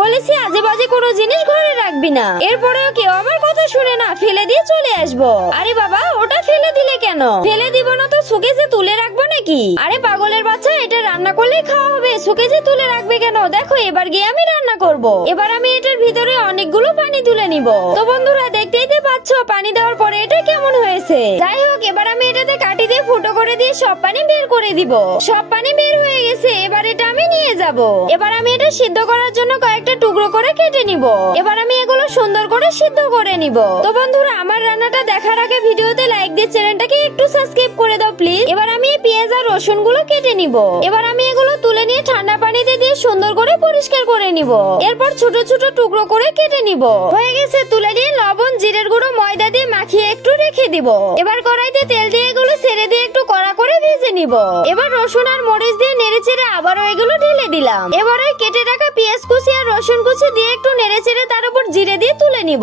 বলেছি আজে বাজে কোনো জিনিস ঘরে রাখবি না। এরপরেও কেউ আমার কথা শুনে না, ফেলে দিয়ে চলে আসবো। আরে বাবা, ওটা ফেলে দিলে কেন? ফেলে দিব না তো সুকেজে তুলে রাখবো নাকি? আরে পাগলের বাচ্চা, এটা রান্না করলেই খাওয়া হবে, সুকেজে তুলে রাখবে কেন? দেখো এবার গিয়ে আমি রান্না করব। এবার আমি এটার ভিতরে অনেকগুলো পানি তুলে নিব। তো বন্ধুরা দেখতেই তো পাচ্ছ পানি দেওয়ার পরে এটা কেমন হয়েছে। যাই হোক, এবার আমি এটাতে কাটি দিয়ে ফুটো করে দিয়ে সব পানি বের করে দিব। সব পানি বের হয়ে গেছে, এবার এটা আমি নিয়ে যাব। এবার আমি এটা সিদ্ধ করার জন্য কয়েকটা টুকরো করে কেটে নিব। এবার আমি এগুলো সুন্দর করে সিদ্ধ করে নিব। তো বন্ধুরা, আমার রান্নাটা দেখার আগে ভিডিওতে লাইক দিয়ে চ্যানেলটাকে একটু সাবস্ক্রাইব করে দাও প্লিজ। এবার আমি পেঁয়াজ আর রসুন গুলো কেটে নিব। এবার আমি এগুলো তুলে নিয়ে ঠান্ডা পানিতে দিয়ে সুন্দর করে পরিষ্কার করে নিব। এরপর ছোট ছোট টুকরো করে কেটে নিব। হয়ে গেছে, তুলে নিয়ে লবণ, জিরের গুঁড়ো, ময়দা দিয়ে মাখিয়ে একটু রেখে দিব। এবার কড়াইতে তেল দিয়ে এগুলো ছেড়ে দিয়ে একটু কড়া করে ভেজে নিব। এবার রসুন আর মরিচ দিয়ে নেড়ে চেড়ে আবারও এগুলো ঢেলে দিলাম। এবার ওই কেটে রাখা পেঁয়াজ কুচি আর রসুন কুচি দিয়ে একটু নেড়ে চেড়ে তার উপর জিরে দিয়ে তুলে নিব।